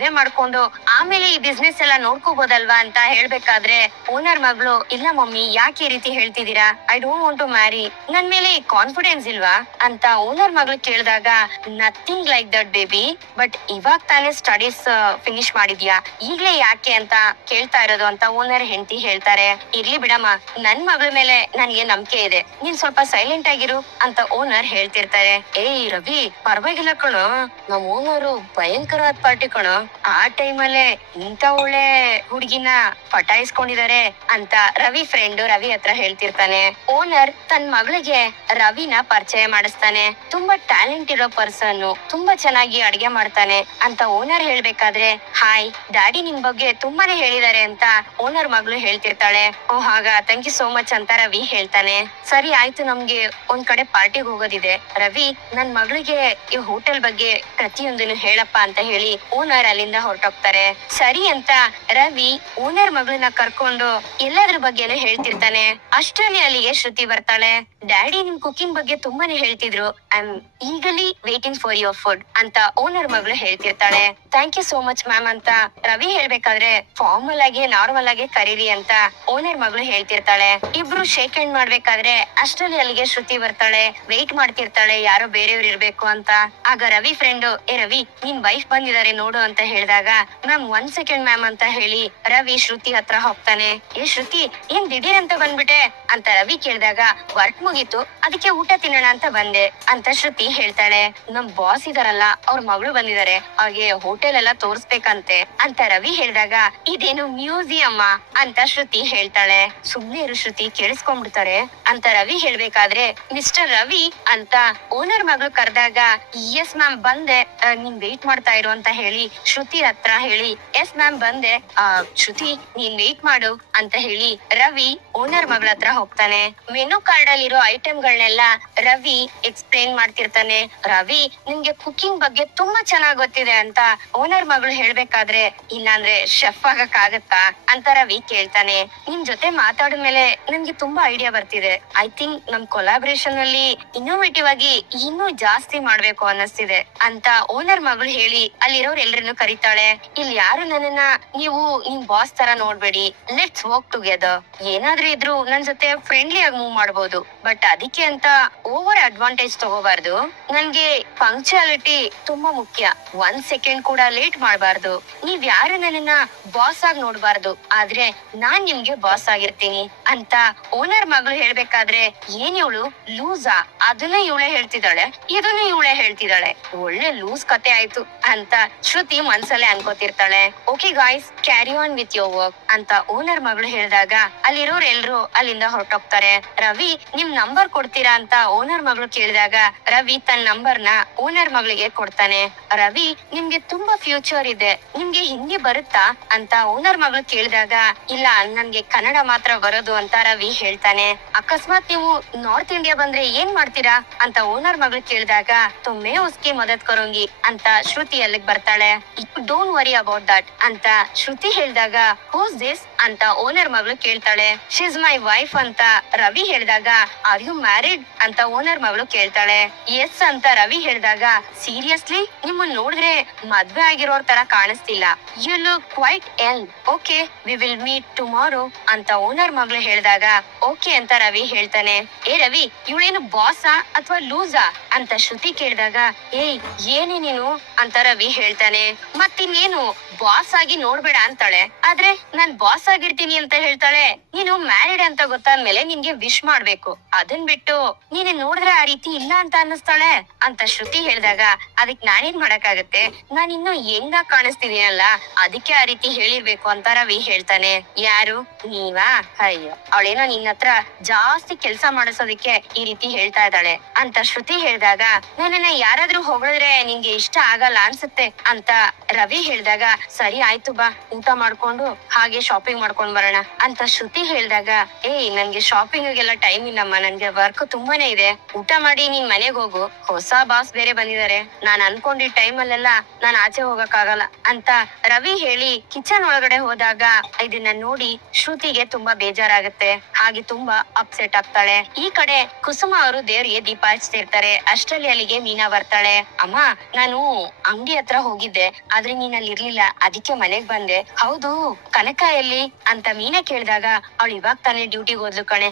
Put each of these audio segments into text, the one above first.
ಮದ್ವೆ ಮಾಡ್ಕೊಂಡು ಆಮೇಲೆ ಈ ಬಿಸ್ನೆಸ್ ಎಲ್ಲ ನೋಡ್ಕೋಬಹುದಲ್ವಾ ಅಂತ ಹೇಳ್ಬೇಕಾದ್ರೆ ಓನರ್ ಮಗಳು, ಇಲ್ಲ ಮಮ್ಮಿ ಯಾಕೆ ಈ ರೀತಿ ಹೇಳ್ತಿದೀರಾ, I don't want to marry, ನನ್ ಮೇಲೆ ಕಾನ್ಫಿಡೆನ್ಸ್ ಇಲ್ವಾ ಅಂತ ಓನರ್ ಮಗಳು ಕೇಳಿದಾಗ, nothing like that baby, but ಇವಾಗ ತಾನೇ ಸ್ಟಡೀಸ್ ಫಿನಿಶ್ ಮಾಡಿದ್ಯಾ, ಈಗ್ಲೇ ಯಾಕೆ ಅಂತ ಕೇಳ್ತಾ ಇರೋದು ಅಂತ ಓನರ್ ಹೆಂಡತಿ ಹೇಳ್ತಾರೆ. ಇರ್ಲಿ ಬಿಡಮ್ಮ, ನನ್ ಮಗಳ ಮೇಲೆ ನನ್ಗೆ ನಂಬಿಕೆ ಇದೆ, ನೀನ್ ಸ್ವಲ್ಪ ಸೈಲೆಂಟ್ ಆಗಿರು ಅಂತ ಓನರ್ ಹೇಳ್ತಿರ್ತಾರೆ. ಏಯ್ ರವಿ, ಪರವಾಗಿಲ್ಲ ಕಣೋ, ನಮ್ ಓನರು ಭಯಂಕರವಾದ ಪಾರ್ಟಿ ಕಣೋ, ಆ ಟೈಮಲ್ಲೇ ಇಂತ ಒಳ್ಳೆ ಹುಡುಗಿನ ಪಟಾಯಿಸ್ಕೊಂಡಿದ್ದಾರೆ ಅಂತ ರವಿ ಫ್ರೆಂಡ್ ರವಿ ಹತ್ರ ಹೇಳ್ತಿರ್ತಾನೆ. ಓನರ್ ತನ್ ಮಗಳಿಗೆ ರವಿನ ಪರಿಚಯ ಮಾಡಿಸ್ತಾನೆ. ತುಂಬಾ ಟ್ಯಾಲೆಂಟ್ ಇರೋ ಪರ್ಸನ್, ತುಂಬಾ ಚೆನ್ನಾಗಿ ಅಡ್ಗೆ ಮಾಡ್ತಾನೆ ಅಂತ ಓನರ್ ಹೇಳ್ಬೇಕಾದ್ರೆ, ಹಾಯ್ ಡ್ಯಾಡಿ ನಿಮ್ ಬಗ್ಗೆ ತುಂಬಾನೇ ಹೇಳಿದಾರೆ ಅಂತ ಓನರ್ ಮಗಳು ಹೇಳ್ತಿರ್ತಾಳೆ. ಓ ಹಾಗ, ಥ್ಯಾಂಕ್ ಯು ಸೋ ಮಚ್ ಅಂತ ರವಿ ಹೇಳ್ತಾನೆ. ಸರಿ ಆಯ್ತು, ನಮ್ಗೆ ಒಂದ್ ಕಡೆ ಪಾರ್ಟಿಗೆ ಹೋಗೋದಿದೆ, ರವಿ ನನ್ ಮಗಳಿಗೆ ಈ ಹೋಟೆಲ್ ಬಗ್ಗೆ ಪ್ರತಿಯೊಂದನ್ನು ಹೇಳಪ್ಪ ಅಂತ ಹೇಳಿ ಓನರ್ ಅಲ್ಲಿಂದ ಹೊರಟೋಗ್ತಾರೆ. ಸರಿ ಅಂತ ರವಿ ಓನರ್ ಮಗಳನ್ನ ಕರ್ಕೊಂಡು ಎಲ್ಲದ್ರ ಬಗ್ಗೆನೂ ಹೇಳ್ತಿರ್ತಾನೆ. ಅಷ್ಟರಲ್ಲಿ ಅಲ್ಲಿಗೆ ಶ್ರುತಿ ಬರ್ತಾಳೆ. ಡ್ಯಾಡಿ ನಿಮ್ ಕುಕಿಂಗ್ ಬಗ್ಗೆ ತುಂಬಾನೇ ಹೇಳ್ತಿದ್ರು, ಐ ಆಮ್ ಈಗಲಿ ವೇಟಿಂಗ್ ಫಾರ್ ಯುವರ್ ಫುಡ್ ಅಂತ ಓನರ್ ಮಗಳು ಹೇಳ್ತಿರ್ತಾಳೆ. Thank you so much ma'am ಅಂತ ರವಿ ಹೇಳ್ಬೇಕಾದ್ರೆ, ಫಾರ್ಮಲ್ ಆಗಿ ನಾರ್ಮಲ್ ಆಗಿ ಕರೀರಿ ಅಂತ ಓನರ್ ಮಗಳು ಹೇಳ್ತಿರ್ತಾಳೆ. ಇಬ್ರು ಶೇಕ್ ಹ್ಯಾಂಡ್ ಮಾಡ್ಬೇಕಾದ್ರೆ ಅಷ್ಟರಲ್ಲಿ ಅಲ್ಲಿಗೆ ಶ್ರುತಿ ಬರ್ತಾಳೆ. ವೇಟ್ ಮಾಡ್ತಿರ್ತಾಳೆ ಯಾರೋ ಬೇರೆಯವ್ರು ಇರ್ಬೇಕು ಅಂತ. ಆಗ ರವಿ ಫ್ರೆಂಡ್, ಏ ರವಿ ನಿನ್ ವೈಫ್ ಬಂದಿದ್ದಾರೆ ನೋಡು ಅಂತ ಹೇಳಿದಾಗ, ಮ್ಯಾಮ್ 1 ಸೆಕೆಂಡ್ ಮ್ಯಾಮ್ ಅಂತ ಹೇಳಿ ರವಿ ಶ್ರುತಿ ಹತ್ರ ಹೋಗ್ತಾನೆ. ಏ ಶ್ರುತಿ, ಏನ್ ದಿಢೀರ್ ಅಂತ ಬಂದ್ಬಿಟ್ಟೆ ಅಂತ ರವಿ ಕೇಳಿದಾಗ, ವರ್ಕ್ ಮುಗೀತು ಅದಕ್ಕೆ ಊಟ ತಿನ್ನೋಣ ಅಂತ ಬಂದೆ ಅಂತ ಶ್ರುತಿ ಹೇಳ್ತಾಳೆ. ನಮ್ ಬಾಸ್ ಇದಾರಲ್ಲ, ಅವ್ರ ಮಗಳು ಬಂದಿದ್ದಾರೆ, ಹಾಗೆ ಹೋಟೆಲ್ ಎಲ್ಲ ತೋರ್ಸ್ಬೇಕಂತೆ ಅಂತ ರವಿ ಹೇಳಿದಾಗ, ಇದೇನು ಮ್ಯೂಸಿಯಂ ಅಂತ ಶ್ರುತಿ ಹೇಳ್ತಾಳೆ. ಸುಮ್ನೆ ಇರು ಶ್ರುತಿ, ಕೇಳಿಸ್ಕೊಂಡ್ಬಿಡ್ತಾರೆ ಅಂತ ರವಿ ಹೇಳ್ಬೇಕಾದ್ರೆ, ಮಿಸ್ಟರ್ ರವಿ ಅಂತ ಓನರ್ ಮಗಳು ಕರೆದಾಗ, ಎಸ್ ಮ್ಯಾಮ್ ಬಂದೆ, ನೀನ್ ವೇಟ್ ಮಾಡ್ತಾ ಇರು ಅಂತ ಹೇಳಿ ಶ್ರುತಿ ಹತ್ರ ಹೇಳಿ, ಎಸ್ ಮ್ಯಾಮ್ ಬಂದೆ, ಶ್ರುತಿ ನೀನ್ ವೇಟ್ ಮಾಡು ಅಂತ ಹೇಳಿ ರವಿ ಓನರ್ ಮಗಳ ಹತ್ರ ಹೋಗ್ತಾನೆ. ಮೆನು ಕಾರ್ಡ್ ಅಲ್ಲಿರೋ ಐಟಮ್ ಗಳನ್ನೆಲ್ಲ ರವಿ ಎಕ್ಸ್ಪ್ಲೇನ್ ಮಾಡ್ತಿರ್ತಾನೆ. ರವಿ ನಿಮ್ಗೆ ಕುಕಿಂಗ್ ಬಗ್ಗೆ ತುಂಬಾ ಚೆನ್ನಾಗ್ ಗೊತ್ತಿದೆ ಅಂತ ಓನರ್ ಮಗಳು ಹೇಳ್ಬೇಕಾದ್ರೆ, ಇಲ್ಲಾಂದ್ರೆ ಶೆಫ್ ಆಗಕ್ ಆಗತ್ತಾ ಅಂತ ರವಿ ಕೇಳ್ತಾನೆ. ನಿಮ್ ಜೊತೆ ಮಾತಾಡಿದ್ಮೇಲೆ ನನ್ಗೆ ತುಂಬಾ ಐಡಿಯಾ ಬರ್ತಿದೆ. ಐ ಥಿಂಕ್ ನಮ್ ಕೊಲಾಬ್ರೇಷನ್ ಅಲ್ಲಿ ಇನ್ನೋವೇಟಿವ್ ಆಗಿ ಇನ್ನೂ ಜಾಸ್ತಿ ಮಾಡ್ಬೇಕು ಅನ್ನಿಸ್ತಿದೆ ಅಂತ ಓನರ್ ಮಗಳು ಹೇಳಿ ಅಲ್ಲಿರೋರ್ ಎಲ್ರನ್ನು ಕರೀತಾಳೆ. ಇಲ್ಲಿ ಯಾರು ನನ್ನನ್ನ ನೀವು ನಿಮ್ ಬಾಸ್ ತರ ನೋಡ್ಬೇಡಿ, ಲೆಟ್ಸ್ ವರ್ಕ್ ಟುಗೆದರ್, ಏನಾದ್ರೂ ಇದ್ರು ನನ್ ಜೊತೆ ಫ್ರೆಂಡ್ಲಿ ಆಗಿ ಮೂವ್ ಮಾಡ್ಬೋದು, ಬಟ್ ಅದಕ್ಕೆ ಅಂತ ಓವರ್ ಅಡ್ವಾಂಟೇಜ್ ತಗೋಬಾರ್ದು. ನನ್ಗೆ ಪಂಕ್ಚುಯಾಲಿಟಿ ತುಂಬಾ ಮುಖ್ಯ, 1 ಸೆಕೆಂಡ್ ಕೂಡ ಲೇಟ್ ಮಾಡ್ಬಾರ್ದು. ನೀವ್ ಯಾರು ನನ್ನನ್ನ ಬಾಸ್ ಆಗಿ ನೋಡ್ಬಾರ್ದು, ಆದ್ರೆ ನಾನ್ ನಿಮ್ಗೆ ಬಾಸ್ ಆಗಿರ್ತೀನಿ ಅಂತ ಓನರ್ ಮಗಳು ಹೇಳ್ಬೇಕಾದ್ರೆ, ಏನ್ ಇವಳು ಲೂಸಾ, ಅದನ್ನ ಇವಳೆ ಹೇಳ್ತಿದ್ದಾಳೆ, ಇದನ್ನ ಇವಳೆ ಹೇಳ್ತಿದ್ದಾಳೆ, ಒಳ್ಳೆ ಲೂಸ್ ಕತೆ ಆಯ್ತು ಅಂತ ಶ್ರುತಿ ಮನ್ಸಲ್ಲೇ ಅನ್ಕೋತಿರ್ತಾಳೆ. Okay guys, carry on with your work ಅಂತ ಓನರ್ ಮಗಳು ಹೇಳಿದಾಗ ಅಲ್ಲಿರೋರ್ ಎಲ್ರು ಅಲ್ಲಿಂದ ಹೊರಟೋಗ್ತಾರೆ. ರವಿ ನಿಮ್ ನಂಬರ್ ಕೊಡ್ತೀರಾ ಅಂತ ಓನರ್ ಮಗಳು ಕೇಳಿದಾಗ ರವಿ ತನ್ನ ನಂಬರ್ನ ಓನರ್ ಮಗಳಿಗೆ ಕೊಡ್ತಾನೆ. ರವಿ ನಿಮ್ಗೆ ತುಂಬಾ ಫ್ಯೂಚರ್ ಇದೆ, ನಿಮ್ಗೆ ಹಿಂದಿ ಬರುತ್ತಾ ಅಂತ ಓನರ್ ಮಗಳು ಕೇಳಿದಾಗ, ಇಲ್ಲ ನನ್ಗೆ ಕನ್ನಡ ಮಾತ್ರ ಬರೋದು ಅಂತ ರವಿ ಹೇಳ್ತಾನೆ. ಅಕಸ್ಮಾತ್ ನೀವು ನಾರ್ತ್ ಇಂಡಿಯಾ ಬಂದ್ರೆ ಏನ್ ಮಾಡ್ತೀರಾ ಅಂತ ಓನರ್ ಮಗಳು ಕೇಳಿದಾಗ, ತೊಮ್ಮೆ ಉಸ್ಕಿ ಮದದ್ ಕರೋಂಗಿ ಅಂತ ಶ್ರುತಿ ಅಲ್ಲಿಗೆ ಬರ್ತಾಳೆ. ಡೋಂಟ್ ವರಿ ಅಬೌಟ್ ದಟ್ ಅಂತ ಶ್ರುತಿ ಹೇಳಿದಾಗ, ಹೂಸ್ ದಿಸ್ ಅಂತ ಓನರ್ ಮಗಳು ಕೇಳ್ತಾಳೆ. ಶಿ ಇಸ್ ಮೈ ವೈಫ್ ಅಂತ ರವಿ ಹೇಳಿದಾಗ, ಆರ್ ಯು ಮ್ಯಾರಿಡ್ ಅಂತ ಓನರ್ ಮಗಳು ಕೇಳ್ತಾಳೆ. ಎಸ್ ಅಂತ ರವಿ ಹೇಳಿದಾಗ, ಸೀರಿಯಸ್ಲಿ ನಿಮ್ಮನ್ನ ನೋಡಿದ್ರೆ ಮದ್ವೆ ಆಗಿರೋರ್ ತರ ಕಾಣಿಸ್ತಿಲ್ಲ, you look quite young, okay we will meet tomorrow ಅಂತ ಓನರ್ ಮಗಳು ಹೇಳಿದಾಗ, ಓಕೆ ಅಂತ ರವಿ ಹೇಳ್ತಾನೆ. ಏ ರವಿ, ಇವಳೇನು ಬಾಸಾ ಅಥವಾ ಲೂಸಾ ಅಂತ ಶ್ರುತಿ ಕೇಳಿದಾಗ, ಏಯ್ ಏನೇ ನೀನು ಅಂತ ರವಿ ಹೇಳ್ತಾನೆ. ಮತ್ತಿನ್ನೇನು ಬಾಸ್ ಆಗಿ ನೋಡ್ಬೇಡ ಅಂತಾಳೆ, ಆದ್ರೆ ನಾನ್ ಬಾಸ್ ಆಗಿರ್ತೀನಿ ಅಂತ ಹೇಳ್ತಾಳೆ. ನೀನು ಮ್ಯಾರಿಡ್ ಅಂತ ಗೊತ್ತಾದ್ಮೇಲೆ ನಿನ್ಗೆ ವಿಶ್ ಮಾಡ್ಬೇಕು, ಅದನ್ ಬಿಟ್ಟು ನೀನೆ ನೋಡಿದ್ರೆ ಆ ರೀತಿ ಇಲ್ಲ ಅಂತ ಅನ್ನಿಸ್ತಾಳೆ ಅಂತ ಶ್ರುತಿ ಹೇಳಿದಾಗ, ಅದಕ್ ನಾನೇನ್ ಮಾಡಕ್ಕಾಗತ್ತೆ, ನಾನ್ ಇನ್ನು ಹೆಂಗ ಕಾಣಿಸ್ತಿದೀನಲ್ಲ ಅದಕ್ಕೆ ಆ ರೀತಿ ಹೇಳಿರ್ಬೇಕು ಅಂತ ರವಿ ಹೇಳ್ತಾನೆ. ಯಾರು ನೀವಾ? ಅಯ್ಯೋ, ಅವಳೇನೋ ನಿನ್ನ ಹತ್ರ ಜಾಸ್ತಿ ಕೆಲ್ಸ ಮಾಡಿಸೋದಕ್ಕೆ ಈ ರೀತಿ ಹೇಳ್ತಾ ಇದ್ದಾಳೆ ಅಂತ ಶ್ರುತಿ ಹೇಳಿದಾಗ, ನನ್ನನ್ನ ಯಾರಾದ್ರೂ ಹೊಗಳಿದ್ರೆ ನಿಂಗೆ ಇಷ್ಟ ಆಗಲ್ಲ ಅನ್ಸುತ್ತೆ ಅಂತ ರವಿ ಹೇಳಿದಾಗ, ಸರಿ ಆಯ್ತು ಬಾ, ಊಟ ಮಾಡ್ಕೊಂಡು ಹಾಗೆ ಶಾಪಿಂಗ್ ಮಾಡ್ಕೊಂಡ್ ಬರೋಣ ಅಂತ ಶ್ರುತಿ ಹೇಳ್ದಾಗ, ನನ್ಗೆ ಶಾಪಿಂಗ್ ಟೈಮ್ ಇಲ್ಲಮ್ಮ, ನನ್ಗೆ ವರ್ಕ್ ತುಂಬಾನೇ ಇದೆ, ಊಟ ಮಾಡಿ ನೀನ್ ಮನೆಗ್ ಹೋಗು, ಹೊಸ ಬಾಸ್ ಬೇರೆ ಬಂದಿದ್ದಾರೆ, ನಾನ್ ಅನ್ಕೊಂಡಿದ್ ಟೈಮ್ ಅಲ್ಲೆಲ್ಲ ನಾನ್ ಆಚೆ ಹೋಗಕ್ ಆಗಲ್ಲ ಅಂತ ರವಿ ಹೇಳಿ ಕಿಚನ್ ಒಳಗಡೆ ಹೋದಾಗ ಇದನ್ನ ನೋಡಿ ಶ್ರುತಿಗೆ ತುಂಬಾ ಬೇಜಾರಾಗುತ್ತೆ, ಹಾಗೆ ತುಂಬಾ ಅಪ್ಸೆಟ್ ಆಗ್ತಾಳೆ. ಈ ಕಡೆ ಕುಸುಮ ಅವರು ದೇವ್ರಿಗೆ ದೀಪ ಹಚ್ತಿರ್ತಾರೆ. ಅಷ್ಟರಲ್ಲಿ ಅಲ್ಲಿಗೆ ಮೀನಾ ಬರ್ತಾಳೆ. ಅಮ್ಮ, ನಾನು ಅಂಗಡಿ ಹತ್ರ ಹೋಗಿದ್ದೆ, ಆದ್ರೆ ನೀನ್ ಅಲ್ಲಿ ಇರ್ಲಿಲ್ಲ, ಅದಕ್ಕೆ ಮನೆಗ್ ಬಂದೆ. ಹೌದು, ಕನಕ ಎಲ್ಲಿ ಅಂತ ಮೀನಾ ಕೇಳಿದಾಗ ಅವಳು ಇವಾಗ ತಾನೇ ಡ್ಯೂಟಿಗೆ ಹೋದ್ಲು ಕಣೆ,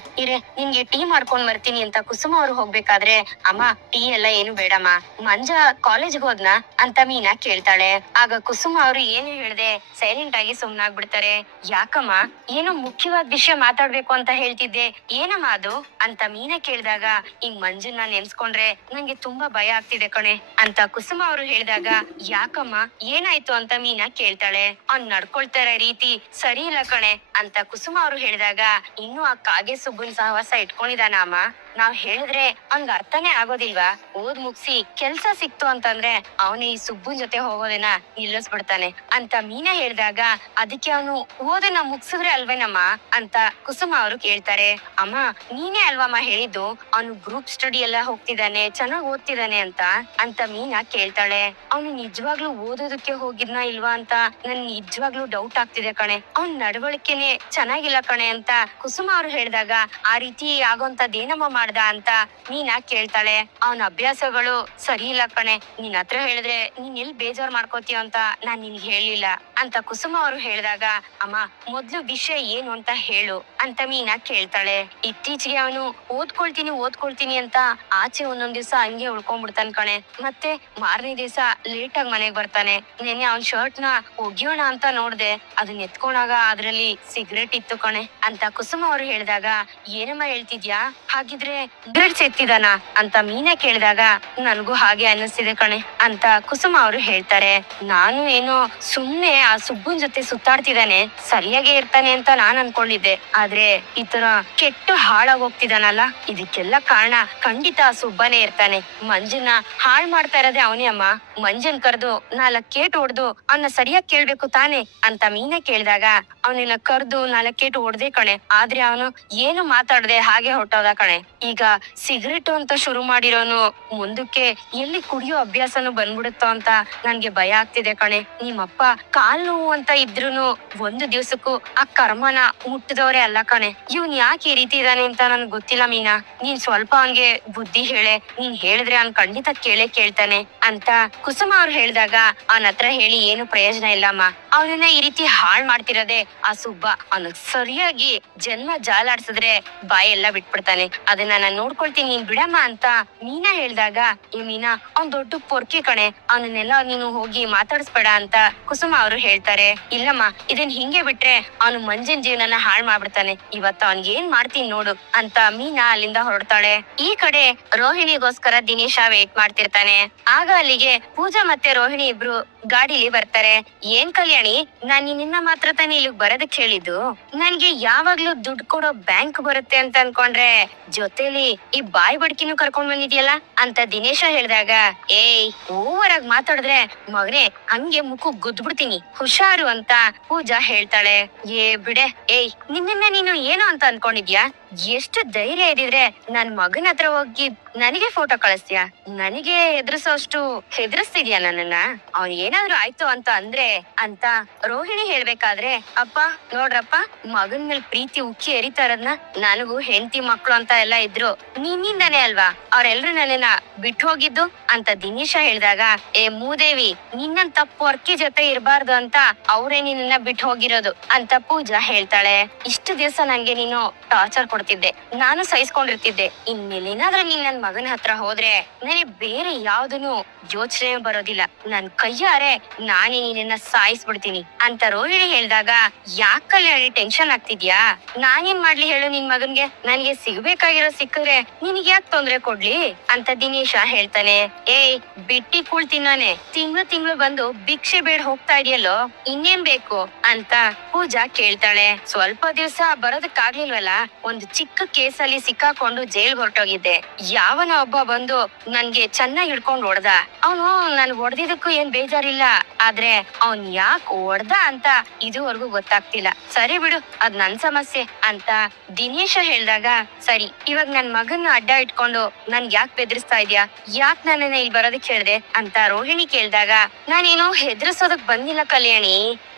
ನಿನ್ಗೆ ಟೀ ಮಾಡ್ಕೊಂಡ್ ಬರ್ತೀನಿ ಅಂತ ಕುಸುಮ ಅವ್ರು ಹೋಗ್ಬೇಕಾದ್ರೆ, ಅಮ್ಮ ಟೀ ಎಲ್ಲ ಏನು ಬೇಡಮ್ಮ, ಮಂಜ ಕಾಲೇಜ್ಗೆ ಹೋದ್ನಾ ಅಂತ ಮೀನಾ ಕೇಳ್ತಾಳೆ. ಆಗ ಕುಸುಮ ಅವರು ಏನು ಹೇಳ್ದೆ ಸೈಲೆಂಟ್ ಆಗಿ ಸುಮ್ನಾಗ್ಬಿಡ್ತಾರೆ. ಯಾಕಮ್ಮ, ಏನೋ ಮುಖ್ಯವಾದ ವಿಷಯ ಮಾತಾಡ್ಬೇಕು ಅಂತ ಹೇಳ್ತಿದ್ದೆ, ಏನಮ್ಮ ಅದು ಅಂತ ಮೀನಾ ಕೇಳಿದಾಗ, ಹಿಂಗ್ ಮಂಜನ್ನ ನೆನ್ಸ್ಕೊಂಡ್ರೆ ನಂಗೆ ತುಂಬಾ ಭಯ ಆಗ್ತಿದೆ ಕಣೆ ಅಂತ ಕುಸುಮ ಅವರು ಹೇಳಿದಾಗ, ಯಾಕಮ್ಮ ಏನಾಯ್ತು ಅಂತ ಮೀನಾ ಕೇಳ್ತಾಳೆ. ಅವ್ನ್ ನಡ್ಕೊಳ್ತಾರ ರೀತಿ ಸರಿ ಇಲ್ಲ ಕಣೆ ಅಂತ ಕುಸುಮ ಅವರು ಹೇಳಿದಾಗ, ಇನ್ನು ಆ ಕಾಗೆ ಸುಬ್ಬನ್ ಸಹವಾಸ ಇಟ್ಕೊಂಡಿದಾನ ಅಮ್ಮ, ನಾವ್ ಹೇಳಿದ್ರೆ ಅವ್ನ್ಗ್ ಅರ್ಥನೇ ಆಗೋದಿಲ್ವಾ, ಓದ್ ಮುಗ್ಸಿ ಕೆಲ್ಸ ಸಿಕ್ತು ಅಂತಂದ್ರೆ ಅವನೇ ಈ ಸುಬ್ಬನ್ ಜೊತೆ ಹೋಗೋದನ್ನ ನಿಲ್ಲಿಸ್ಬಿಡ್ತಾನೆ ಅಂತ ಮೀನಾ ಹೇಳಿದಾಗ, ಅದಕ್ಕೆ ಅವನು ಓದನ್ನ ಮುಗ್ಸಿದ್ರೆ ಅಲ್ವೇನಮ್ಮ ಅಂತ ಕುಸುಮ ಅವರು ಕೇಳ್ತಾರೆ. ಅಮ್ಮ, ನೀನೇ ಅಲ್ವಮ್ಮ ಹೇಳಿದ್ದು ಅವನು ಗ್ರೂಪ್ ಸ್ಟಡಿ ಎಲ್ಲ ಹೋಗ್ತಿದ್ದಾನೆ, ಚೆನ್ನಾಗ್ ಓದ್ತಿದ್ದಾನೆ ಅಂತ ಮೀನಾ ಕೇಳ್ತಾಳೆ. ಅವನು ನಿಜವಾಗ್ಲೂ ಓದೋದಕ್ಕೆ ಹೋಗಿದ್ನಾ ಇಲ್ವಾ ಅಂತ ನನ್ ನಿಜವಾಗ್ಲೂ ಡೌಟ್ ಆಗ್ತಿದೆ ಕಣೆ, ಅವ್ನ್ ನಡವಳಿಕೆನೆ ಚೆನ್ನಾಗಿಲ್ಲ ಕಣೆ ಅಂತ ಕುಸುಮ ಅವರು ಹೇಳಿದಾಗ, ಆ ರೀತಿ ಆಗೋಂತದ್ದೇನಮ್ಮ ಮಾಡ್ದ ಅಂತ ಮೀನಾ ಕೇಳ್ತಾಳೆ. ಅವನ ಅಭ್ಯಾಸಗಳು ಸರಿ ಇಲ್ಲ ಕಣೆ, ನಿನ್ ಹತ್ರ ಹೇಳಿದ್ರೆ ನೀನ್ ಎಲ್ ಬೇಜಾರ್ ಮಾಡ್ಕೋತೀಯ ಅಂತ ನಾನ್ ನಿನ್ಗೆ ಹೇಳಿಲ್ಲ ಅಂತ ಕುಸುಮ ಅವರು ಹೇಳಿದಾಗ, ಅಮ್ಮ ಮೊದ್ಲು ವಿಷಯ ಏನು ಅಂತ ಹೇಳು ಅಂತ ಮೀನಾ ಕೇಳ್ತಾಳೆ. ಇತ್ತೀಚೆಗೆ ಅವನು ಓದ್ಕೊಳ್ತೀನಿ ಅಂತ ಆಚೆ ಒಂದೊಂದ್ ದಿವ್ಸ ಹಂಗೆ ಉಳ್ಕೊಂಡ್ಬಿಡ್ತಾನೆ ಕಣೆ, ಮತ್ತೆ ಮಾರನೇ ದಿವ್ಸ ಲೇಟ್ ಆಗಿ ಮನೆಗ್ ಬರ್ತಾನೆ. ನೆನ್ನೆ ಅವನ್ ಶರ್ಟ್ ನ ಒಗ್ಯೋಣ ಅಂತ ನೋಡ್ದೆ, ಅದನ್ನ ಎತ್ಕೊಂಡಾಗ ಅದ್ರಲ್ಲಿ ಸಿಗರೇಟ್ ಇತ್ತು ಕಣೆ ಅಂತ ಕುಸುಮ ಅವರು ಹೇಳಿದಾಗ, ಏನಮ್ಮ ಹೇಳ್ತಿದ್ಯಾ, ಹಾಗಿದ್ರೆ ಸಿಗರೇಟ್ಸ್ ಎತ್ತಿದಾನ ಅಂತ ಮೀನಾ ಕೇಳಿದಾಗ, ನನ್ಗೂ ಹಾಗೆ ಅನ್ನಿಸ್ತಿದೆ ಕಣೆ ಅಂತ ಕುಸುಮ ಅವರು ಹೇಳ್ತಾರೆ. ನಾನು ಏನೋ ಸುಮ್ನೆ ಆ ಸುಬ್ಬನ್ ಜೊತೆ ಸುತ್ತಾಡ್ತಿದ್ದಾನೆ, ಸರಿಯಾಗೆ ಇರ್ತಾನೆ ಅಂತ ನಾನ್ ಅನ್ಕೊಂಡಿದ್ದೆ, ಆದ್ರೆ ಈ ತರ ಕೆಟ್ಟು ಹಾಳಾಗ್ ಹೋಗ್ತಿದಾನಲ್ಲ, ಇದಕ್ಕೆಲ್ಲ ಕಾರಣ ಖಂಡಿತ ಆ ಸುಬ್ಬನೇ ಇರ್ತಾನೆ. ಮಂಜನ್ನ ಹಾಳ್ ಮಾಡ್ತಾ ಇರೋದೇ ಅವನೇ ಅಮ್ಮ, ಮಂಜನ್ ಕರ್ದು 4 ಕೇಟ್ ಹೊಡ್ದು ಅವನ್ನ ಸರಿಯಾಗಿ ಕೇಳ್ಬೇಕು ತಾನೆ ಅಂತ ಮೀನಾ ಕೇಳಿದಾಗ, ಅವನನ್ನ ಕರ್ದು 4 ಕೇಟ್ ಹೊಡ್ದೆ ಕಣೆ, ಆದ್ರೆ ಅವನು ಏನು ಮಾತಾಡದೆ ಹಾಗೆ ಹೊಟ್ಟೋದ ಕಣೆ. ಈಗ ಸಿಗರೇಟ್ ಅಂತ ಶುರು ಮಾಡಿರೋನು ಮುಂದಕ್ಕೆ ಎಲ್ಲಿ ಕುಡಿಯೋ ಅಭ್ಯಾಸನು ಬಂದ್ಬಿಡುತ್ತೋ ಅಂತ ನನ್ಗೆ ಭಯ ಆಗ್ತಿದೆ ಕಣೆ. ನಿಮ್ಮಪ್ಪ ಕಾಲ್ ನೋವು ಅಂತ ಇದ್ರುನು ಒಂದು ದಿವ್ಸಕ್ಕೂ ಆ ಕರ್ಮನ ಮುಟ್ಟಿದವ್ರೆ ಅಲ್ಲ ಕಣೆ. ಇವ್ನ್ ಯಾಕೆ ಈ ರೀತಿ ಇದಾನೆ ಅಂತ ನನ್ಗೆ ಗೊತ್ತಿಲ್ಲ ಮೀನಾ, ನೀನ್ ಸ್ವಲ್ಪ ಹಂಗೆ ಬುದ್ಧಿ ಹೇಳೆ, ನೀನ್ ಹೇಳಿದ್ರೆ ಅವ್ನ್ ಖಂಡಿತ ಕೇಳ್ತಾನೆ ಅಂತ ಕುಸುಮ ಅವ್ರು ಹೇಳಿದಾಗ, ಅವನ ಹತ್ರ ಹೇಳಿ ಏನು ಪ್ರಯೋಜನ ಇಲ್ಲಮ್ಮ, ಅವನನ್ನ ಈ ರೀತಿ ಹಾಳ್ ಮಾಡ್ತಿರೋದೆ ಆ ಸುಬ್ಬ, ಅವನಿಗೆ ಸರಿಯಾಗಿ ಜನ್ಮ ಜಾಲಾಡ್ಸಿದ್ರೆ ಬಾಯಿ ಎಲ್ಲ ಬಿಟ್ಬಿಡ್ತಾನೆ, ಅದನ್ನ ನಾನ್ ನೋಡ್ಕೊಳ್ತೀನಿ, ನೀನ್ ಬಿಡಮ್ಮ ಅಂತ ಮೀನಾ ಹೇಳ್ದಾಗ, ಈ ಮೀನಾ ಅವ್ನ್ ದೊಡ್ಡ ಪೊರ್ಕಿ ಕಣೆ, ಅವನನ್ನೆಲ್ಲ ನೀನು ಹೋಗಿ ಮಾತಾಡಿಸ್ಬೇಡ ಅಂತ ಕುಸುಮ ಅವರು ಹೇಳ್ತಾರೆ. ಇಲ್ಲಮ್ಮ, ಇದನ್ ಹಿಂಗೆ ಬಿಟ್ರೆ ಅವನು ಮಂಜನ್ ಜೀವನನ ಹಾಳ್ ಮಾಡ್ಬಿಡ್ತಾನೆ, ಇವತ್ತು ಅವನ್ಗೆ ಏನ್ ಮಾಡ್ತೀನಿ ನೋಡು ಅಂತ ಮೀನಾ ಅಲ್ಲಿಂದ ಹೊರಡ್ತಾಳೆ. ಈ ಕಡೆ ರೋಹಿಣಿಗೋಸ್ಕರ ದಿನೇಶ ವೇಟ್ ಮಾಡ್ತಿರ್ತಾನೆ. ಆಗ ಅಲ್ಲಿಗೆ ಪೂಜಾ ಮತ್ತೆ ರೋಹಿಣಿ ಇಬ್ರು ಗಾಡಿಲಿ ಬರ್ತಾರೆ. ಏನ್ ಕಲ್ಯಾಣಿ, ನಾನ್ ನಿನ್ನ ಮಾತ್ರ ತಾನೇ ಇಲ್ಲಿಗ್ ಬರೋದಕ್ ಹೇಳಿದ್ದು, ನನ್ಗೆ ಯಾವಾಗ್ಲೂ ದುಡ್ಡು ಕೊಡೋ ಬ್ಯಾಂಕ್ ಬರುತ್ತೆ ಅಂತ ಅನ್ಕೊಂಡ್ರೆ ಜೊತೆಲಿ ಈ ಬಾಯಿ ಬಡ್ಕಿನೂ ಕರ್ಕೊಂಡ್ ಬಂದಿದ್ಯಲ್ಲ ಅಂತ ದಿನೇಶ ಹೇಳಿದಾಗ, ಓವರ್ ಆಗಿ ಮಾತಾಡಿದ್ರೆ ಮಗನೇ ಹಂಗೆ ಮುಖ ಗುದ್ಬಿಡ್ತೀನಿ, ಹುಷಾರು ಅಂತ ಪೂಜಾ ಹೇಳ್ತಾಳೆ. ಬಿಡೆ, ನಿನ್ನ ನೀನು ಏನು ಅಂತ ಅನ್ಕೊಂಡಿದ್ಯಾ, ಎಷ್ಟು ಧೈರ್ಯ ಇದಿದ್ರೆ ನನ್ ಮಗನ ಹತ್ರ ಹೋಗಿ ನನಗೆ ಫೋಟೋ ಕಳಿಸ್ತೀಯ, ನನಗೆ ಹೆದರ್ಸೋಷ್ಟು ಹೆದರ್ಸ್ತಿದ್ಯಾ ನನ್ನನ್ನ, ಅವ್ನ್ ಏನಾದ್ರು ಆಯ್ತು ಅಂತ ಅಂದ್ರೆ ಅಂತ ರೋಹಿಣಿ ಹೇಳ್ಬೇಕಾದ್ರೆ, ಅಪ್ಪ ನೋಡ್ರಪ್ಪ, ಮಗನ್ ಮೇಲ್ ಪ್ರೀತಿ ಉಕ್ಕಿ ಎರಿತಾ ಇರೋದ್ನ, ನನಗೂ ಹೆಂಡತಿ ಮಕ್ಳು ಅಂತ ಎಲ್ಲ ಇದ್ರು, ನಿನ್ನಿಂದಾನೇ ಅಲ್ವಾ ಅವ್ರೆಲ್ರು ನನ್ನನ್ನ ಬಿಟ್ಟು ಹೋಗಿದ್ದು ಅಂತ ದಿನೇಶ ಹೇಳಿದಾಗ, ಮೂದೇವಿ, ನಿನ್ನನ್ ತಪ್ಪು ಅರ್ಕಿ ಜೊತೆ ಇರಬಾರ್ದು ಅಂತ ಅವ್ರೇ ನಿನ್ನ ಬಿಟ್ಟು ಹೋಗಿರೋದು ಅಂತ ಪೂಜಾ ಹೇಳ್ತಾಳೆ. ಇಷ್ಟು ದಿವಸ ನಂಗೆ ನೀನು ಟಾರ್ಚರ್ ಕೊಡ್ತಿದ್ದೆ, ನಾನು ಸಹಿಸ್ಕೊಂಡಿರ್ತಿದ್ದೆ, ಇನ್ಮೇಲೇನಾದ್ರೂ ನೀನ್ ನನ್ ಮಗನ ಹತ್ರ ಹೋದ್ರೆ ನನಗೆ ಬೇರೆ ಯಾವ್ದನು ಯೋಚನೆ ಬರೋದಿಲ್ಲ, ನನ್ ಕೈಯಾರೆ ನಾನೇ ನಿನ್ನ ಸಾಯಿಸ್ಬಿಡ್ತೀನಿ ಅಂತ ರೋಹಿಣಿ ಹೇಳಿದಾಗ, ಯಾಕಲ್ಲಿ ಟೆನ್ಷನ್ ಆಗ್ತಿದ್ಯಾ, ನಾನೇನ್ ಮಾಡ್ಲಿ ಹೇಳು ನಿನ್ ಮಗನ್ಗೆ, ನನ್ಗೆ ಸಿಗ್ಬೇಕಾಗಿರೋ ಸಿಕ್ಕಿದ್ರೆ ನಿನಗೆ ಯಾಕೆ ತೊಂದ್ರೆ ಕೊಡ್ಲಿ ಅಂತ ದಿನೇಶ ಹೇಳ್ತಾನೆ. ಬಿಟ್ಟಿ ಕೂಳ್ ತಿನ್ನಾನೆ, ತಿಂಗಳು ಬಂದು ಭಿಕ್ಷೆ ಬೇಡ ಹೋಗ್ತಾ ಇದೆಯಲ್ಲೋ, ಇನ್ನೇನ್ ಬೇಕು ಅಂತ ಪೂಜಾ ಕೇಳ್ತಾಳೆ. ಸ್ವಲ್ಪ ದಿವಸ ಬರೋದಕ್ಕಾಗ್ಲಿಲ್ವಲ್ಲ, ಒಂದು ಚಿಕ್ಕ ಕೇಸಲ್ಲಿ ಸಿಕ್ಕಾಕೊಂಡು ಜೈಲ್ಗೆ ಹೊರಟೋಗಿದ್ದೆ, ಯಾವನ ಒಬ್ಬ ಬಂದು ನನ್ಗೆ ಚೆನ್ನಾಗಿ ಹಿಡ್ಕೊಂಡ್ ಹೊಡ್ದ. ಅವನು ನನ್ ಹೊಡೆದಿದ್ದಕ್ಕೂ ಏನ್ ಬೇಜಾರಿಲ್ಲ, ಆದ್ರೆ ಅವನ್ ಯಾಕೆ ಹೊಡ್ದ ಅಂತ ಇದುವರೆಗೂ ಗೊತ್ತಾಗ್ತಿಲ್ಲ. ಸರಿ ಬಿಡು, ಅದ್ ನನ್ ಸಮಸ್ಯೆ ಅಂತ ದಿನೇಶ ಹೇಳ್ದಾಗ, ಸರಿ ಇವಾಗ ನನ್ ಮಗನ್ನ ಅಡ್ಡ ಇಟ್ಕೊಂಡು ನನ್ಗೆ ಯಾಕೆ ಬೆದರಿಸ್ತಾ ಇದ್ಯಾ, ಯಾಕೆ ನನ್ನನ್ನ ಇಲ್ಲಿ ಬರೋದಕ್ಕೆ ಹೇಳ್ದೆ ಅಂತ ರೋಹಿಣಿ ಕೇಳ್ದಾಗ, ನಾನೇನು ಹೆದರ್ಸೋದಕ್ ಬಂದಿಲ್ಲ ಕಲ್ಯಾಣಿ,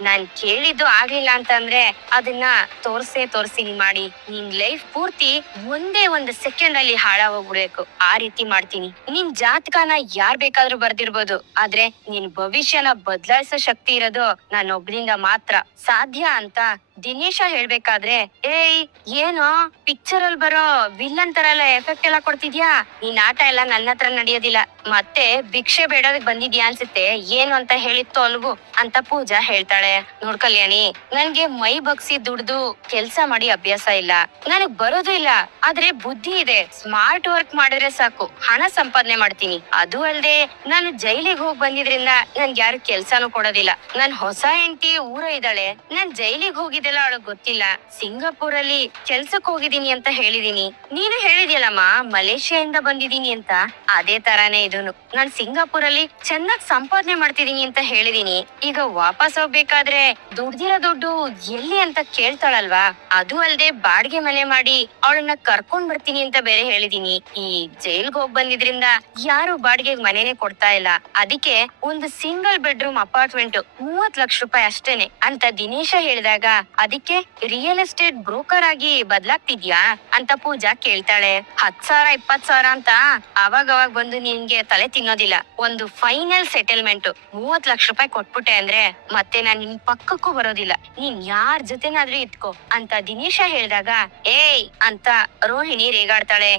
ನಾನ್ ಕೇಳಿದ್ದು ಆಗ್ಲಿಲ್ಲ ಅಂತಂದ್ರೆ ಅದನ್ನ ತೋರ್ಸಿ ಮಾಡಿ ನಿನ್ ಲೈಫ್ ಪೂರ್ತಿ ಒಂದೇ ಒಂದು ಸೆಕೆಂಡ್ ಅಲ್ಲಿ ಹಾಳಾಗೋಗ್ಬಿಡ್ಬೇಕು, ಆ ರೀತಿ ಮಾಡ್ತೀನಿ. ನಿನ್ ಜಾತಕನ ಯಾರ್ ಬೇಕಾದ್ರೂ ಬರ್ದಿರ್ಬೋದು, ಆದ್ರೆ ನಿನ್ ಭವಿಷ್ಯನ ಬದಲಾಯಿಸೋ ಶಕ್ತಿ ಇರೋದು ನಾನೊಬ್ರಿಂದ ಮಾತ್ರ ಸಾಧ್ಯ ಅಂತ ದಿನೇಶ ಹೇಳ್ಬೇಕಾದ್ರೆ, ಏಯ್ ಏನೋ ಪಿಕ್ಚರ್ ಅಲ್ಲಿ ಬರೋ ವಿಲ್ಲನ್ ತರ ಎಲ್ಲ ಎಫೆಕ್ಟ್ ಎಲ್ಲ ಕೊಡ್ತಿದ್ಯಾ, ನೀನ್ ಆಟ ಎಲ್ಲ ನನ್ನ ಹತ್ರ ನಡೆಯೋದಿಲ್ಲ, ಮತ್ತೆ ಭಿಕ್ಷೆ ಬೇಡೋದಕ್ ಬಂದಿದ್ಯಾ ಅನ್ಸುತ್ತೆ, ಏನು ಅಂತ ಹೇಳಿತ್ತು ಅಲ್ವು ಅಂತ ಪೂಜಾ ಹೇಳ್ತಾಳೆ. ನೋಡ್ ಕಲ್ಯಾಣಿ, ನನ್ಗೆ ಮೈ ಬಗ್ಸಿ ದುಡ್ದು ಕೆಲ್ಸ ಮಾಡಿ ಅಭ್ಯಾಸ ಇಲ್ಲ, ನನಗ್ ಬರೋದು ಇಲ್ಲ, ಆದ್ರೆ ಬುದ್ಧಿ ಇದೆ, ಸ್ಮಾರ್ಟ್ ವರ್ಕ್ ಮಾಡಿದ್ರೆ ಸಾಕು ಹಣ ಸಂಪಾದನೆ ಮಾಡ್ತೀನಿ. ಅದು ಅಲ್ದೆ ನಾನು ಜೈಲಿಗೆ ಹೋಗ್ ಬಂದಿದ್ರಿಂದ ನನ್ಗೆ ಯಾರು ಕೆಲ್ಸಾನು ಕೊಡೋದಿಲ್ಲ. ನನ್ ಹೊಸ ಹೆಂಡತಿ ಊರ ಇದ್ದಾಳೆ, ನಾನ್ ಜೈಲಿಗೆ ಹೋಗಿದ್ದೆಲ್ಲ ಅವಳಗ್ ಗೊತ್ತಿಲ್ಲ, ಸಿಂಗಾಪುರ್ ಅಲ್ಲಿ ಕೆಲ್ಸಕ್ ಹೋಗಿದೀನಿ ಅಂತ ಹೇಳಿದೀನಿ. ನೀನು ಹೇಳಿದ್ಯಲ್ಲಮ್ಮ ಮಲೇಷ್ಯಾದಿಂದ ಬಂದಿದೀನಿ ಅಂತ, ಅದೇ ತರಾನೇ ಇದೂನು. ನಾನ್ ಸಿಂಗಾಪುರ್ ಅಲ್ಲಿ ಚೆನ್ನಾಗ್ ಸಂಪಾದನೆ ಮಾಡ್ತಿದೀನಿ ಅಂತ ಹೇಳಿದೀನಿ. ಈಗ ವಾಪಸ್ ಹೋಗ್ಬೇಕಾದ್ರೆ ದುಡ್ದಿರೋ ದುಡ್ಡು ಎಲ್ಲಿ ಅಂತ ಕೇಳ್ತಾಳಲ್ವಾ, ಅದು ಅಲ್ದೆ ಬಾಡಿಗೆ ಮನೆ ಮಾಡಿ ಅವಳನ್ನ ಕರ್ಕೊಂಡ್ ಬರ್ತೀನಿ ಅಂತ ಬೇರೆ ಹೇಳಿದೀನಿ. ಈ ಜೈಲ್ಗೆ ಹೋಗ್ ಬಂದಿದ್ರಿಂದ ಯಾರು ಬಾಡಿಗೆ ಮನೆನೇ ಕೊಡ್ತಾ ಇಲ್ಲ, ಅದಕ್ಕೆ ಒಂದು ಸಿಂಗಲ್ ಬೆಡ್ರೂಮ್ ಅಪಾರ್ಟ್ಮೆಂಟ್ 30 ಲಕ್ಷ ರೂಪಾಯಿ ಅಷ್ಟೇನೆ ಅಂತ ದಿನೇಶ ಹೇಳಿದಾಗ, ಅದಕ್ಕೆ ರಿಯಲ್ ಎಸ್ಟೇಟ್ ಬ್ರೋಕರ್ ಆಗಿ ಬದ್ಲಾಗ್ತಿದ್ಯಾ ಅಂತ ಪೂಜಾ ಕೇಳ್ತಾಳೆ. 10,000 20,000 ಅಂತ ಅವಾಗ ಬಂದು ನಿನ್ಗೆ ತಲೆ ತಿನ್ನೋದಿಲ್ಲ. ಒಂದು ಫೈನಲ್ ಸೆಟಲ್ಮೆಂಟ್ 30 ಲಕ್ಷ ರೂಪಾಯಿ ಕೊಟ್ಬಿಟ್ಟೆ ಅಂದ್ರೆ ಮತ್ತೆ ನಾನ್ ನಿನ್ ಪಕ್ಕಕ್ಕೂ ಬರೋದಿಲ್ಲ, ನೀನ್ ಯಾರ್ ಜೊತೆನಾದ್ರೂ ಇಟ್ಕೋ ಅಂತ ದಿನೇಶ ಹೇಳಿದಾಗ, ಏಯ್ ಅಂತ ರೋಹಿಣಿ ರೇಗಾಡ್ತಾಳೆ.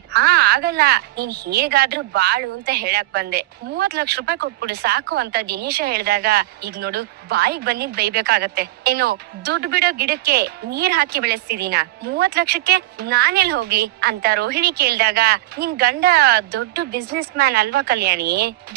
ಆಗಲ್ಲ, ನೀನ್ ಹೇಗಾದ್ರೂ ಬಾಳು ಅಂತ ಹೇಳಕ್ ಬಂದೆ, 30 ಲಕ್ಷ ರೂಪಾಯಿ ಕೊಟ್ಬಿಡು ಸಾಕು ಅಂತ ದಿನೇಶ ಹೇಳಿದಾಗ, ಈಗ ನೋಡು ಬಾಯಿಗೆ ಬಂದಿದ್ ಬೈಬೇಕಾಗತ್ತೆ, ಏನು ದುಡ್ಡು ಬಿಡೋ ಗಿಡಕ್ಕೆ ನೀರ್ ಹಾಕಿ ಬೆಳೆಸ್ತಿದೀನ, 30 ಲಕ್ಷಕ್ಕೆ ನಾನೆಲ್ ಹೋಗ್ಲಿ ಅಂತ ರೋಹಿಣಿ ಕೇಳ್ದಾಗ, ನಿನ್ ಗಂಡ ದೊಡ್ಡ ಬಿಸ್ನೆಸ್ ಮ್ಯಾನ್ ಅಲ್ವಾ ಕಲ್ಯಾಣಿ,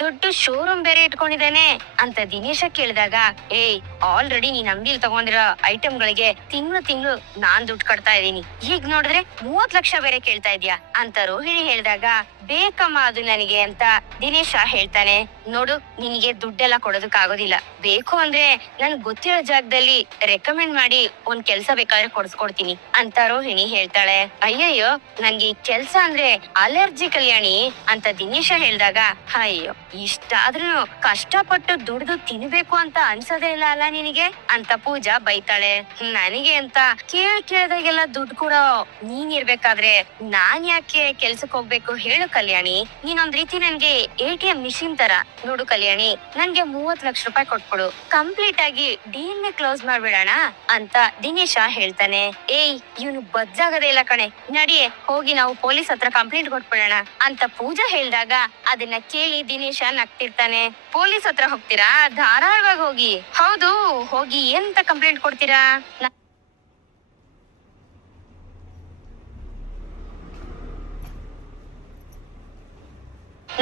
ದೊಡ್ಡ ಶೋರೂಮ್ ಬೇರೆ ಇಟ್ಕೊಂಡಿದ್ದಾನೆ ಅಂತ ದಿನೇಶ ಕೇಳಿದಾಗ, ಏಯ್ ಆಲ್ರೆಡಿ ನೀನ್ ಅಂಗಡಿಲಿ ತಗೊಂಡಿರೋ ಐಟಮ್ ಗಳಿಗೆ ತಿಂಗಳು ನಾನ್ ದುಡ್ಡು ಕಟ್ತಾ ಇದೀನಿ, ಈಗ ನೋಡಿದ್ರೆ 30 ಲಕ್ಷ ಬೇರೆ ಕೇಳ್ತಾ ಇದ್ಯಾ ಅಂತ ರೋಹಿಣಿ ಹೇಳಿದಾಗ, ಬೇಕಮ್ಮ ಅದು ನನಗೆ ಅಂತ ದಿನೇಶ ಹೇಳ್ತಾನೆ. ನೋಡು, ನಿನಗೆ ದುಡ್ಡೆಲ್ಲ ಕೊಡೋದಕ್ ಆಗೋದಿಲ್ಲ, ಬೇಕು ಅಂದ್ರೆ ನನ್ ಗೊತ್ತಿರೋ ಜಾಗದಲ್ಲಿ ರೆಕಮೆಂಡ್ ಮಾಡಿ ಒಂದ್ ಕೆಲ್ಸ ಬೇಕಾದ್ರೆ ಕೊಡ್ಸ್ಕೊಡ್ತೀನಿ ಅಂತ ರೋಹಿಣಿ ಹೇಳ್ತಾಳೆ. ಅಯ್ಯಯ್ಯೋ, ನನ್ಗೆ ಈ ಕೆಲ್ಸ ಅಂದ್ರೆ ಅಲರ್ಜಿ ಕಲ್ಯಾಣಿ ಅಂತ ದಿನೇಶ ಹೇಳ್ದಾಗ, ಅಯ್ಯೋ ಇಷ್ಟಾದ್ರೂ ಕಷ್ಟಪಟ್ಟು ದುಡ್ದು ತಿನ್ಬೇಕು ಅಂತ ಅನ್ಸೋದೇ ಇಲ್ಲ ಅಲ್ಲ ನಿನಗೆ ಅಂತ ಪೂಜಾ ಬೈತಾಳೆ. ನನಗೆ ಅಂತ ಕೇಳ್ದಾಗೆಲ್ಲ ದುಡ್ಡು ಕೊಡೋ ನೀನ್ ಇರ್ಬೇಕಾದ್ರೆ ನಾನ್ ಯಾಕೆ ಕೆಲ್ಸಕ್ ಹೋಗ್ಬೇಕು ಹೇಳು ಕಲ್ಯಾಣಿ, ನೀನೊಂದ್ ರೀತಿ ನನ್ಗೆ ATM ಮಿಷಿನ್ ತರ. ನೋಡು ಕಲ್ಯಾಣಿ, ನನ್ಗೆ 30 ಲಕ್ಷ ರೂಪಾಯಿ ಕೊಟ್ಕೊಡು, ಕಂಪ್ಲೀಟ್ ಆಗಿ ಡೀಲ್ ಕ್ಲೋಸ್ ಮಾಡ್ಬಿಡೋಣ ಅಂತ ದಿನೇಶ ಹೇಳ್ತಾನೆ. ಏಯ್ ಇವನು ಬಜ್ಜಾಗದೇ ಇಲ್ಲ ಕಣೆ, ನಡಿಯೇ ಹೋಗಿ ನಾವು ಪೊಲೀಸ್ ಹತ್ರ ಕಂಪ್ಲೇಂಟ್ ಕೊಟ್ಬಿಡೋಣ ಅಂತ ಪೂಜಾ ಹೇಳ್ದಾಗ, ಅದನ್ನ ಕೇಳಿ ದಿನೇಶ ನಗ್ತಿರ್ತಾನೆ. ಪೊಲೀಸ್ ಹತ್ರ ಹೋಗ್ತೀರಾ, ಧಾರಾಳವಾಗಿ ಹೋಗಿ. ಹೌದು, ಹೋಗಿ ಎಂತ ಕಂಪ್ಲೇಂಟ್ ಕೊಡ್ತೀರಾ?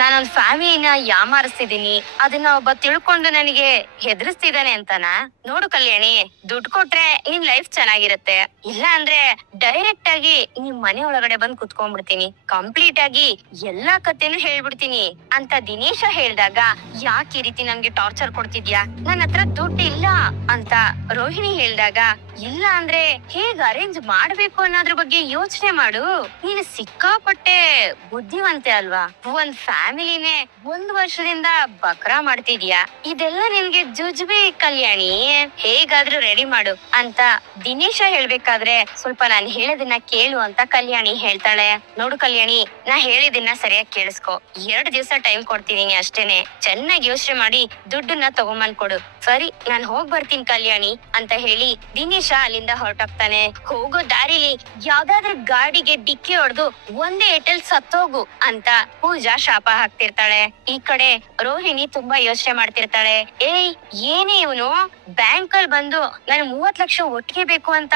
ನಾನೊಂದ್ ಫ್ಯಾಮಿಲಿನ ಯಾಮಾರಿಸ್ತಿದೀನಿ, ಅದನ್ನ ಒಬ್ಬ ತಿಳ್ಕೊಂಡು ನನಗೆ ಹೆದರ್ಸ್ತಿದ್ದಾನೆ ಅಂತನಾ? ನೋಡು ಕಲ್ಯಾಣಿ, ದುಡ್ಡು ಕೊಟ್ರೆ ನಿನ್ ಲೈಫ್ ಚೆನ್ನಾಗಿರುತ್ತೆ, ಇಲ್ಲ ಅಂದ್ರೆ ಡೈರೆಕ್ಟ್ ಆಗಿ ನಿಮ್ ಮನೆ ಒಳಗಡೆ ಬಂದ್ ಕುತ್ಕೊಂಡ್ಬಿಡ್ತೀನಿ, ಕಂಪ್ಲೀಟ್ ಆಗಿ ಎಲ್ಲಾ ಕಥೆನೂ ಹೇಳ್ಬಿಡ್ತೀನಿ ಅಂತ ದಿನೇಶ ಹೇಳ್ದಾಗ, ಯಾಕೆ ಈ ರೀತಿ ನನ್ಗೆ ಟಾರ್ಚರ್ ಕೊಡ್ತಿದ್ಯಾ, ನನ್ನ ಹತ್ರ ದುಡ್ಡು ಇಲ್ಲ ಅಂತ ರೋಹಿಣಿ ಹೇಳ್ದಾಗ, ಇಲ್ಲ ಅಂದ್ರೆ ಹೇಗ್ ಅರೇಂಜ್ ಮಾಡ್ಬೇಕು ಅನ್ನೋದ್ರ ಬಗ್ಗೆ ಯೋಚನೆ ಮಾಡು, ನೀನು ಸಿಕ್ಕಾಪಟ್ಟೆ ಬುದ್ಧಿವಂತೆ ಅಲ್ವಾ, ಒಂದ್ ಫ್ಯಾಮಿಲಿನೇ 1 ವರ್ಷದಿಂದ ಬಕ್ರಾ ಮಾಡ್ತಿದ್ಯಾ, ಇದೆಲ್ಲ ನಿನ್ಗೆ ಜುಜ್ಬಿ ಕಲ್ಯಾಣಿ, ಹೇಗಾದ್ರೂ ರೆಡಿ ಮಾಡು ಅಂತ ದಿನೇಶ ಹೇಳ್ಬೇಕಾದ್ರೆ, ಸ್ವಲ್ಪ ನಾನ್ ಹೇಳೋದನ್ನ ಕೇಳು ಅಂತ ಕಲ್ಯಾಣಿ ಹೇಳ್ತಾಳೆ. ನೋಡು ಕಲ್ಯಾಣಿ, ನಾ ಹೇಳಿದನ್ನ ಸರಿಯಾಗಿ ಕೇಳಿಸ್ಕೊ, 2 ದಿವಸ ಟೈಮ್ ಕೊಡ್ತಿದೀನಿ ಅಷ್ಟೇನೆ, ಚೆನ್ನಾಗಿ ಯೋಚನೆ ಮಾಡಿ ದುಡ್ಡನ್ನ ತಗೊಂಬಂದ್ ಕೊಡು. ಸರಿ, ನಾನ್ ಹೋಗ್ ಬರ್ತೀನಿ ಕಲ್ಯಾಣಿ ಅಂತ ಹೇಳಿ ದಿನೇಶ ಅಲ್ಲಿಂದ ಹೊರಟೋಗ್ತಾನೆ. ಹೋಗೋ ದಾರಿಲಿ ಯಾವ್ದಾದ್ರೂ ಗಾಡಿಗೆ ಡಿಕ್ಕಿ ಹೊಡೆದು ಒಂದೇ ಏಟಲ್ ಸತ್ತೋಗು ಅಂತ ಪೂಜಾ ಶಾಪ ಹಾಕ್ತಿರ್ತಾಳೆ. ಈ ಕಡೆ ರೋಹಿಣಿ ತುಂಬಾ ಯೋಚನೆ ಮಾಡ್ತಿರ್ತಾಳೆ. ಏಯ್ ಏನೇ ಇವನು ಬ್ಯಾಂಕ್ ಅಲ್ಲಿ ಬಂದು ನನ್ 30 ಲಕ್ಷ ಒಟ್ಟಿಗೆ ಬೇಕು ಅಂತ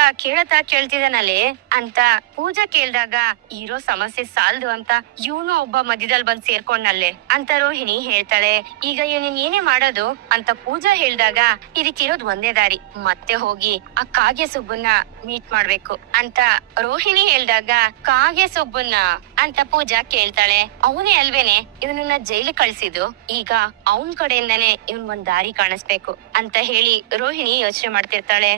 ಕೇಳ್ತಿದಾನಲ್ಲಿ ಅಂತ ಪೂಜಾ ಕೇಳ್ದಾಗ, ಇರೋ ಸಮಸ್ಯೆ ಸಾಲ್ದು ಅಂತ ಇವನು ಒಬ್ಬ ಮಧ್ಯದಲ್ಲಿ ಬಂದ್ ಸೇರ್ಕೊಂಡಲ್ಲೇ ಅಂತ ರೋಹಿಣಿ ಹೇಳ್ತಾಳೆ. ಈಗ ಇವನ್ ಏನೇ ಮಾಡೋದು ಅಂತ ಪೂಜಾ ಹೇಳ್ದಾಗ, ಇದಕ್ಕಿರೋದ್ ಒಂದೇ ದಾರಿ, ಮತ್ತೆ ಹೋಗಿ ಆ ಕಾಗೆ ಸುಬ್ಬನ್ನ ಮೀಟ್ ಮಾಡ್ಬೇಕು ಅಂತ ರೋಹಿಣಿ ಹೇಳ್ದಾಗ, ಕಾಗೆ ಸುಬ್ಬನ್ನ ಅಂತ ಪೂಜಾ ಕೇಳ್ತಾಳೆ. ಅವನೇ ಅಲ್ವೇನೆ ಇವನನ್ನ ಜೈಲಿಗೆ ಕಳ್ಸಿದ್ದು, ಈಗ ಅವನ್ ಕಡೆಯಿಂದಾನೆ ಇವನ್ ಒಂದ್ ದಾರಿ ಕಾಣಿಸ್ಬೇಕು ಅಂತ ಹೇಳಿ ರೋಹಿಣಿ ಯೋಚನೆ ಮಾಡ್ತಿರ್ತಾಳೆ.